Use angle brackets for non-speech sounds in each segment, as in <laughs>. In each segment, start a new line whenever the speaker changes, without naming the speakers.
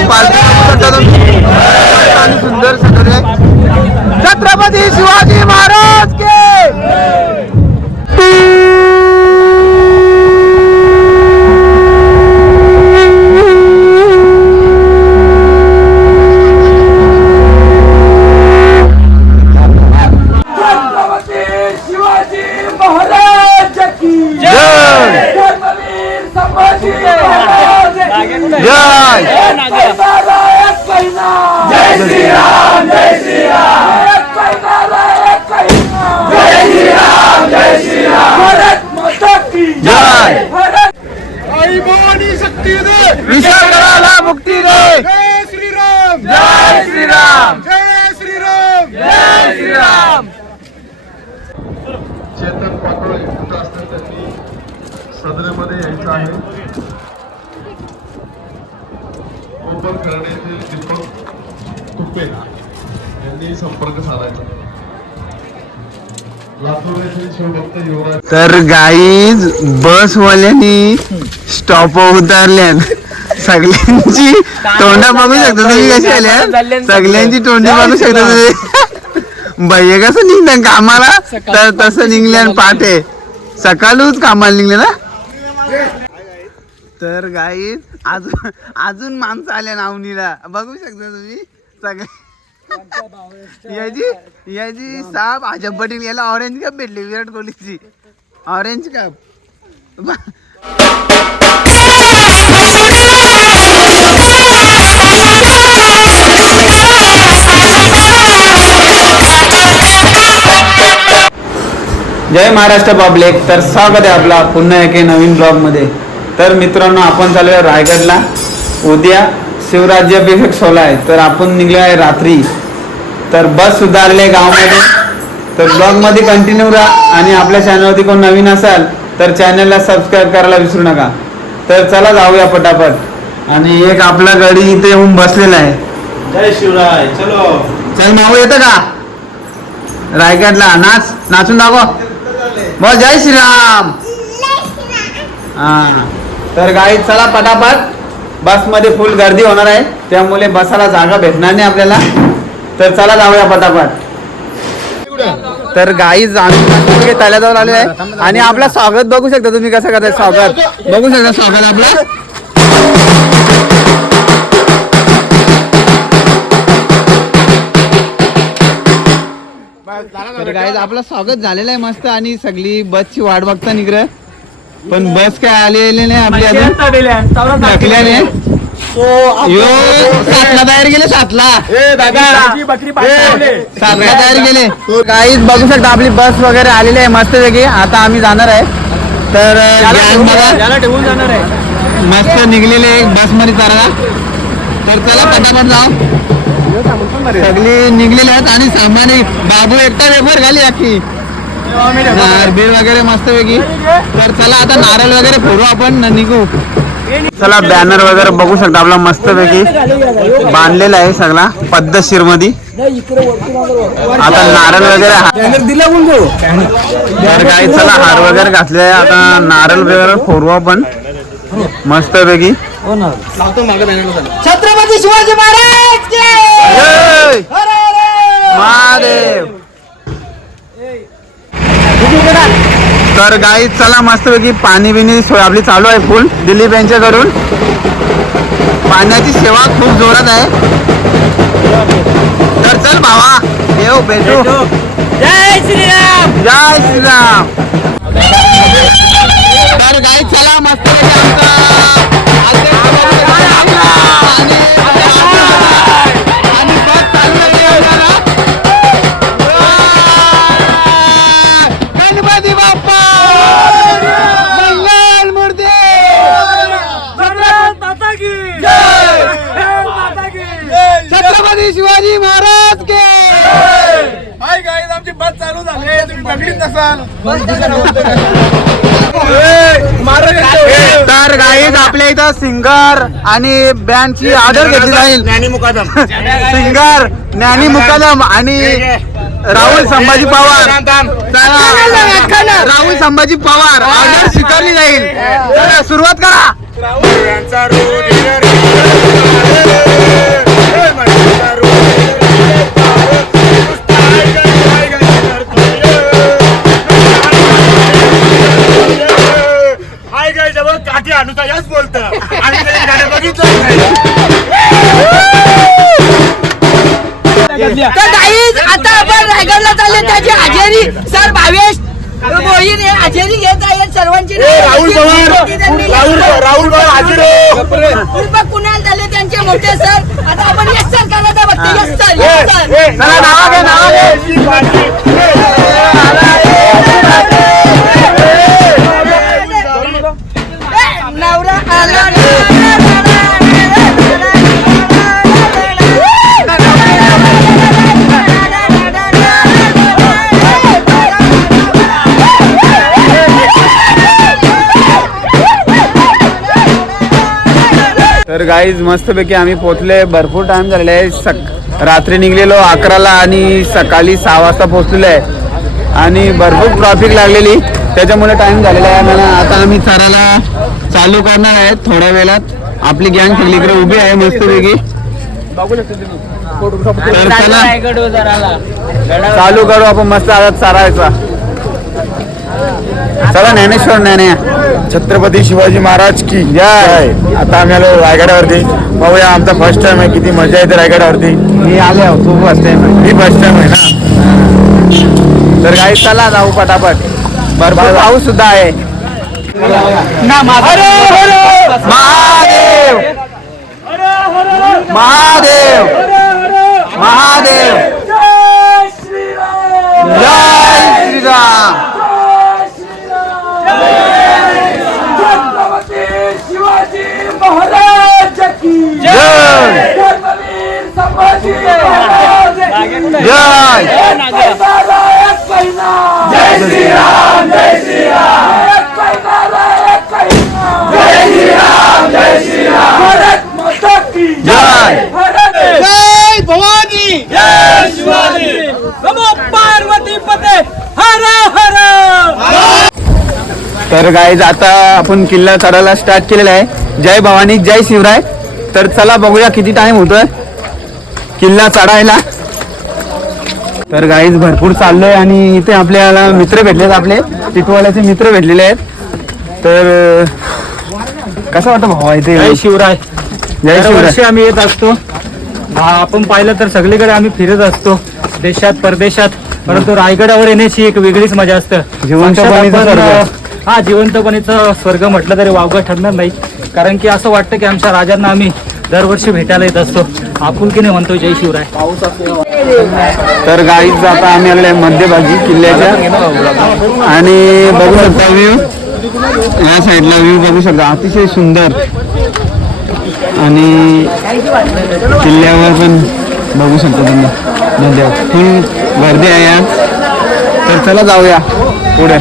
principal
तर guys बसवाल्यांनी stop उतरल्यात. सगळ्यांची तोंडा बघू शकता तुम्ही कशी आल्या? सगळ्यांची तोंडी बघू शकता तुम्ही. भैया कसं निघलं कामाला? तर तसं निघल्या पाटे सकाळूच कामाला निघले ना? तर गाईज अजून अजून माणसं आल्या नावनीला. बघू शकता तुम्ही. सगळे याची याची साप अजब पटेल याला ऑरेंज कप भेटली विराट कोहलीची. ऑरेंज कप जय महाराष्ट्र पब्लिक. तर स्वागत आहे आपला पुन्हा एके नवीन ब्लॉगमध्ये तर मित्रांनो आपण चालू आहे रायगडला. उद्या शिवराज्याभिषेक सोहळा आहे. तर आपण निघलो आहे रात्री. तर बस आहे गावामध्ये. तर ब्लॉगमध्ये कंटिन्यू राहा आणि आपल्या चॅनलवरती कोण नवीन असाल तर चॅनलला सबस्क्राईब करायला विसरू नका. तर चला जाऊया पटापट. आणि एक आपला गाडी इथे येऊन बसलेला आहे.
जय शिवराय चलो.
चल माऊ येतं का? रायगडला. नाच नाचून दाखव. बोल जय श्रीराम. हा. तर गाई चला पटापट. बसमध्ये फुल गर्दी होणार आहे. त्यामुळे बसायला जागा भेटणार नाही आपल्याला. तर चला जाऊया पटापट. तर गाई आम्ही तल्याजवळ आले आहे. आणि आपलं स्वागत बघू शकता तुम्ही कसं करताय. स्वागत. बघू शकता स्वागत आपलं. तर गाईज आपलं स्वागत झालेलं आहे मस्त आणि सगळी बसची वाट बघता निघर पण बस काय आलेली नाही आपली यो सातला तयार गेले सातला. सातला तयार गेले. काहीच बघू शकता आपली बस वगैरे आलेली आहे मस्त वेगळी आता आम्ही जाणार आहे. तर
ठेवून जाणार. आहे.
मस्त निघलेले बसमध्ये चालला तर चला पटापट जाऊ. सगळी निघलेले आहेत आणि सामान्य बाबू एकटा वेपर घाली अख्खी बीळ वगैरे मस्त वेगळी तर चला आता नारळ वगैरे फोडू आपण निघू. चला बॅनर वगैरे बघू शकता आपला मस्त पैकी बांधलेला आहे सगळा पद्धतशीरमध्ये आता नारळ वगैरे हा-
दिला
तर काही चला हार वगैरे घातले आता नारळ वगैरे फोडू आपण मस्त पैकी
छत्रपती शिवाजी महाराज! की
जय! महादेव! तर गाई चला मस्तपैकी पाणी बिनी सोय आपली चालू आहे फुल दिलीप यांच्याकडून. पाण्याची सेवा खूप जोरात आहे. तर चल भावा येऊ भेटू.
जय श्रीराम.
जय श्रीराम. तर गाई चला मस्त आणि शिवाजी महाराज के।
हाय गाईज आमची बस चालू झाली आहे. तुम्ही बघित नसाल
तर गाईज आपल्या इथं सिंगर आणि बँडची ऑर्डर घेतली जाईल.
ज्ञानी मुकादम. <laughs>
सिंगर ज्ञानी मुकादम आणि राहुल संभाजी पवार. चला. राहुल संभाजी पवार ऑर्डर स्वीकारली जाईल. चला, सुरुवात करा.
यांचा रोज राहुल राहुल हाजीर हो
कुणाल झाले त्यांचे मोठे सर आता आपण यश सर करायचा बघतो यश सर सर
चला नाव घे नाव
नवरा
गाईज मस्तपैकी आम्ही पोहोचले. भरपूर टाइम झालेला आहे. सक रात्री निघलेलो अकराला आणि सकाळी सहा वाजता पोहोचलेलो आहे. आणि भरपूर ट्रॉफिक लागलेली. त्याच्यामुळे टाइम झालेला आहे. मला आता आम्ही चारायला चालू करणार आहे थोड्या वेळात. आपली गँग सगळी इकडे उभी आहे मस्तपैकी. तर चला चालू करू आपण मस्त आता चरायचा चला ज्ञानेश्वर ज्ञाने
छत्रपती शिवाजी महाराज की
जय.
आता आम्ही आलो रायगडावरती. पाहूया आमचा फर्स्ट टाइम आहे. किती मजा येते रायगडावरती.
मी आले आहो तू फर्स्ट टाइम
ही फर्स्ट टाइम आहे ना?
तर काही चला जाऊ पटापट. भरपूर पाऊस सुद्धा आहे. महादेव! महादेव
जय श्रीराम
जय श्रीराम
छत्रपती शिवाजी महाराज की
जय
धर्मवीर संभाजी महाराज की
जय
नारायण पहिला जय श्रीराम जय श्रीराम नारायण पहिला जय श्रीराम जय श्रीराम भारत माता की
जय
भारत जय भवानी जय शिवाजी नमो पार्वती पते हर हर
तर गाईज आता आपण किल्ला चढायला स्टार्ट केलेला आहे. जय भवानी जय शिवराय. तर चला बघूया किती टाइम होतोय किल्ला चढायला. तर गाईज भरपूर चाललोय आणि इथे आपल्याला मित्र भेटलेत आपले. टिटवाल्याचे मित्र भेटलेले आहेत. तर कसं वाटतं भावा इथे?
जय शिवराय.
जय शिवराय.
आम्ही येत असतो. हा, आपण पाहिलं तर सगळीकडे आम्ही फिरत असतो. देशात परदेशात. परंतु रायगडावर येण्याची एक वेगळीच मजा असते.
स्वर्ग.
हा जिवंतपणीचा स्वर्ग म्हटलं तरी वावगं ठरणार नाही. कारण की असं वाटतं की आमच्या राजांना आम्ही दरवर्षी भेटायला येत असतो. आपुलकीने म्हणतो जय शिवराय.
तर गाईज आता आम्ही आले आहे मध्यभागी किल्ल्याच्या. आणि बघू शकता व्ह्यू. या साईडला व्ह्यू बघू शकता. अतिशय सुंदर. आणि किल्ल्यावर पण बघू शकता तुम्ही. मध्ये फुल गर्दी आहे तर चला जाऊया पुढे.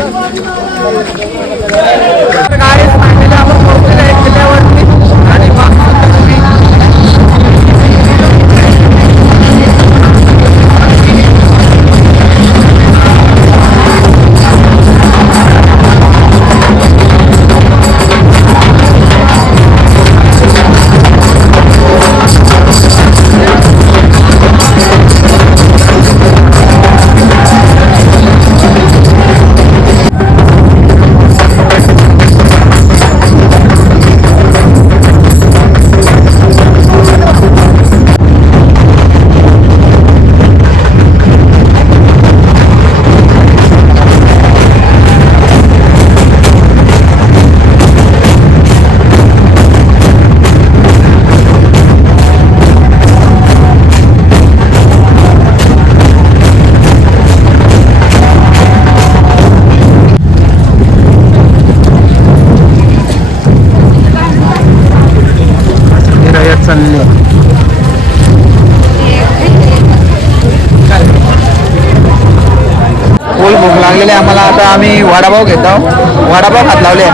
फुल भूक लागलेली आहे. आम्हाला आता आम्ही वडापाव घेत आहोत. वडापाव खात लावले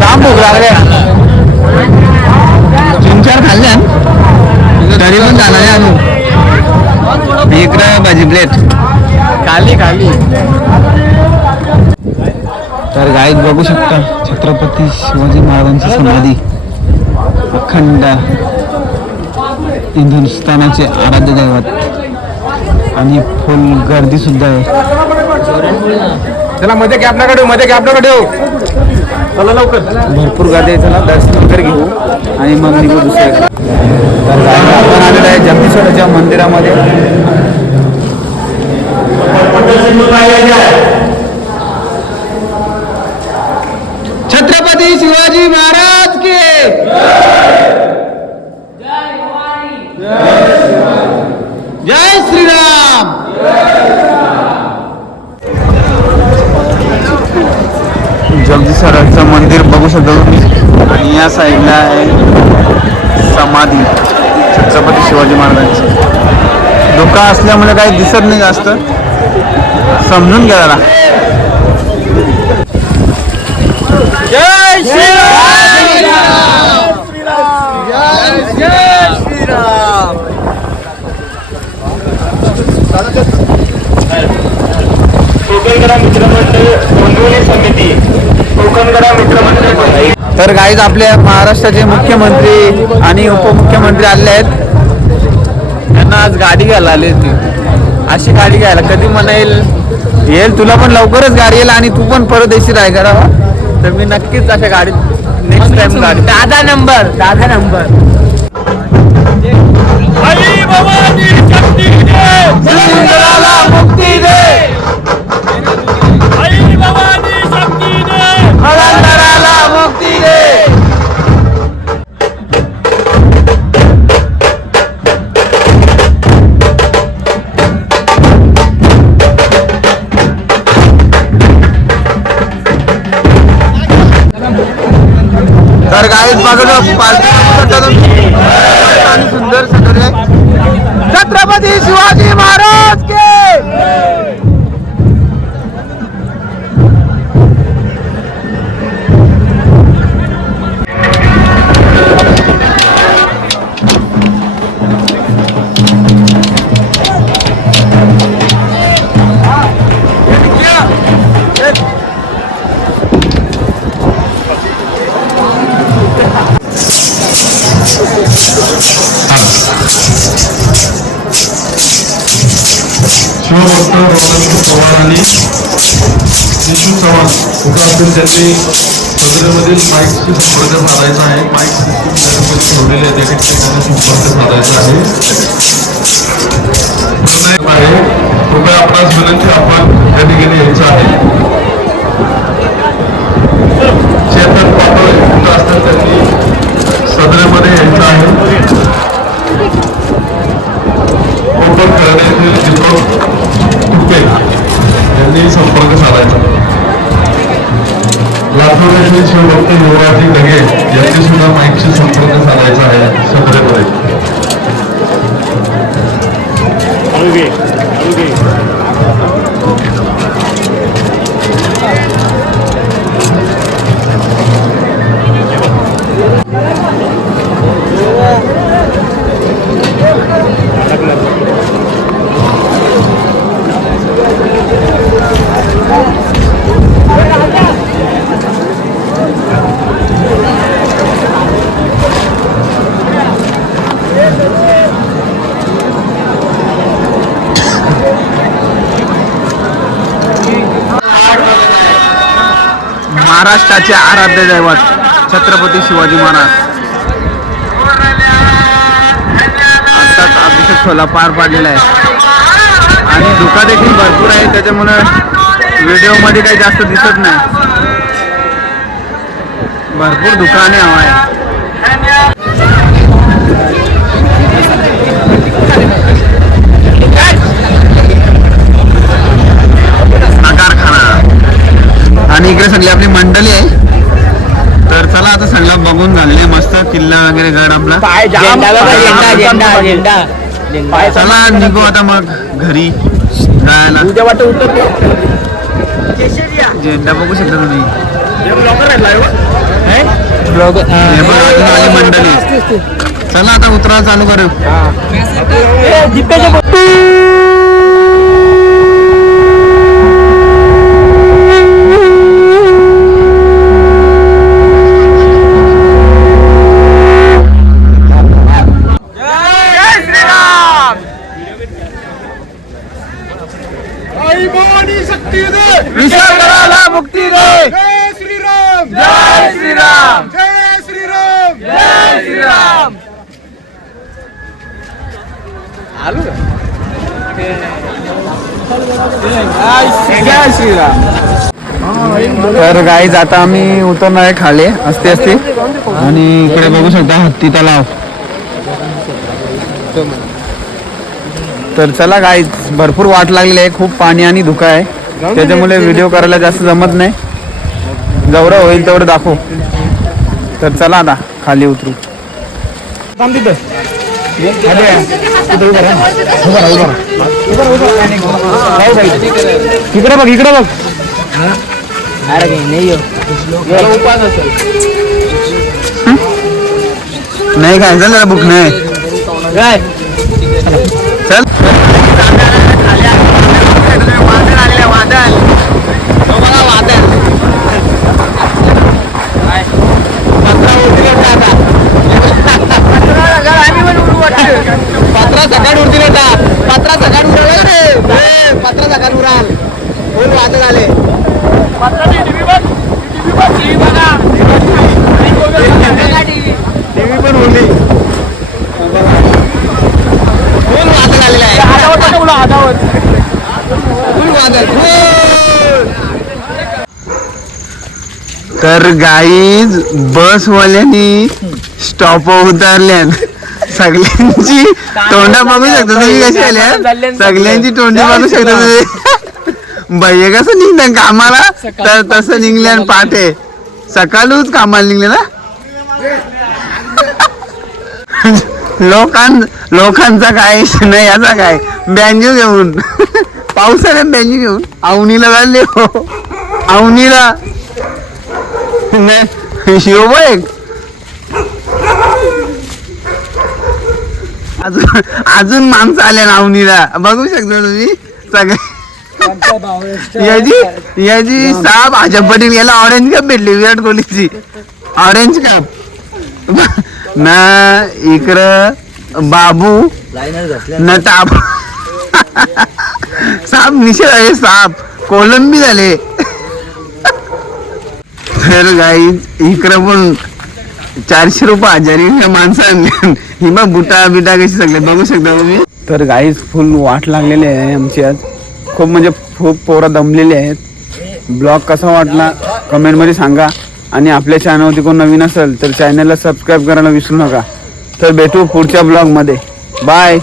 राम भूक लागले तीन चार खाल्ल्या तरी पण झाला इकडं भाजी प्लेट खाली खाली. तर गाईत बघू शकता छत्रपती शिवाजी महाराजांची समाधी. अखंड हिंदुस्थानाचे आराध्य दैवत. आणि फुल गर्दी सुद्धा आहे.
चला मध्ये कॅपनाकडे मध्ये कॅपनाकडे चला लवकर.
भरपूर गर्दी आहे चला दर्शन वगैरे घेऊ आणि मग निघू दुसऱ्या तर आपण आलेलो आहे जगदीश्वराच्या मंदिरामध्ये. छत्रपती शिवाजी महाराज के जय. श्रीराम! जगदीश्वराचं मंदिर बघू शकता. तुम्ही आणि या साईडला आहे समाधी छत्रपती शिवाजी महाराजांची. धोका असल्यामुळे काही दिसत नाही जास्त. समजून घ्या जरा. जय
कोकणगडा मित्रमंडळ नोंदवणी समिती कोकणगडा मित्रमंडळ
तर गाईज आपल्या महाराष्ट्राचे मुख्यमंत्री आणि उपमुख्यमंत्री आले आहेत. त्यांना आज गाडी घ्यायला आली होती. अशी गाडी घ्यायला कधी म्हणा येईल? येईल. तुला पण लवकरच गाडी येईल आणि तू पण परत येशील रायगडावर तर मी नक्कीच अशा गाडीत नेक्स्ट टाइम गाडी दादा नंबर. दादा नंबर.
आई भवानी शक्ती दे!
मुक्ती दे!
आई भवानी शक्ती दे!
कळंदराला मुक्ती दे! तर गाईत माझं पालखी
शिवभक्त रोमांच पवारांनी नितीन चव्हाण उभा असून त्यांनी सदरेमधील माईकशी संपर्क साधायचा आहे माईक सिस्टीम ठेवलेली आहे त्या ठिकाणी त्यांनी संपर्क साधायचा आहे नायक आहे कृपया आपणास विनंती आपण त्या ठिकाणी यायचं आहे
महाराष्ट्राचे आराध्य दैवत छत्रपती शिवाजी महाराज. आताच अभिषेक सोला पार पाडलेला आहे. आणि धुका देखील भरपूर आहे त्याच्यामुळे व्हिडिओमध्ये काही जास्त दिसत नाही. भरपूर दुकाने हवा आहे. आणि इकडे सगळी आपली मंडळी आहे. तर चला आता सगळं बघून झालेले मस्त किल्ला वगैरे गड आपला. चला निघू आता मग घरी. जायला. झेंडा बघू शकता तुम्ही. हे? मंडळी. चला आता उतरा चालू करू
आई भवानी शक्ती दे
विसर्जनाला मुक्ती दे
जय श्रीराम
जय श्रीराम
जय श्रीराम
जय श्रीराम आलो का? जय श्रीराम तर गाईज आता आम्ही उतरणार आहे खाले. असते असते. आणि इकडे बघू शकता हत्ती तलाव. तर चला गाईज भरपूर वाट लागलेली आहे. खूप पाणी आणि धुका आहे. त्याच्यामुळे व्हिडिओ करायला जास्त जमत नाही. जेवढं होईल तेवढं दाखव. तर चला आता खाली उतरू. इकडे बघ इकडे बघ. नाही काय चल बुक नाही चल पत्रा सकाळ उरतील आता पत्रा सकाळ उराल रे. पत्रा सकाळ उराल फुल वादळ आले. टीव्ही पण उरली आहे. वादळ तर गाईज बसवाल्यांनी स्टॉप उतारल्यात. सगळ्यांची तोंडा बघू शकता तुम्ही कशी आल्या सगळ्यांची तोंडी बघू शकता तुम्ही. भैया कसं निघतं कामाला? तर तसं निघले आणि पाटे सकाळूच कामाला निघले ना? लोकां लोकांचा काय नाही याचा काय? बँजो घेऊन. पावसाळ्यात बँजो घेऊन. आवनीला झाले हो आवनीला नाही शिव एक अजून अजून माणसं आल्या नावनीला बघू शकता तुम्ही? सगळे. याची याची साप अजब पटेल याला ऑरेंज कप भेटली विराट कोहलीची. ऑरेंज कप ना इकडं बाबू न टाप. साप निषेध आहे साप कोलंबी झाले. तर गाई इकडं पण चारशे रुपये हजारी माणसं आणली. ही मग बुटा बिटा कशी सगळे बघू शकता तुम्ही? तर गाईज फुल वाट लागलेली आहे आमची आज. खूप म्हणजे खूप पोरं दमलेली आहेत. ब्लॉग कसा वाटला? कमेंटमध्ये सांगा. आणि आपल्या चॅनलवरती कोण नवीन असेल तर चॅनलला सबस्क्राईब करायला विसरू नका. तर भेटू पुढच्या ब्लॉगमध्ये बाय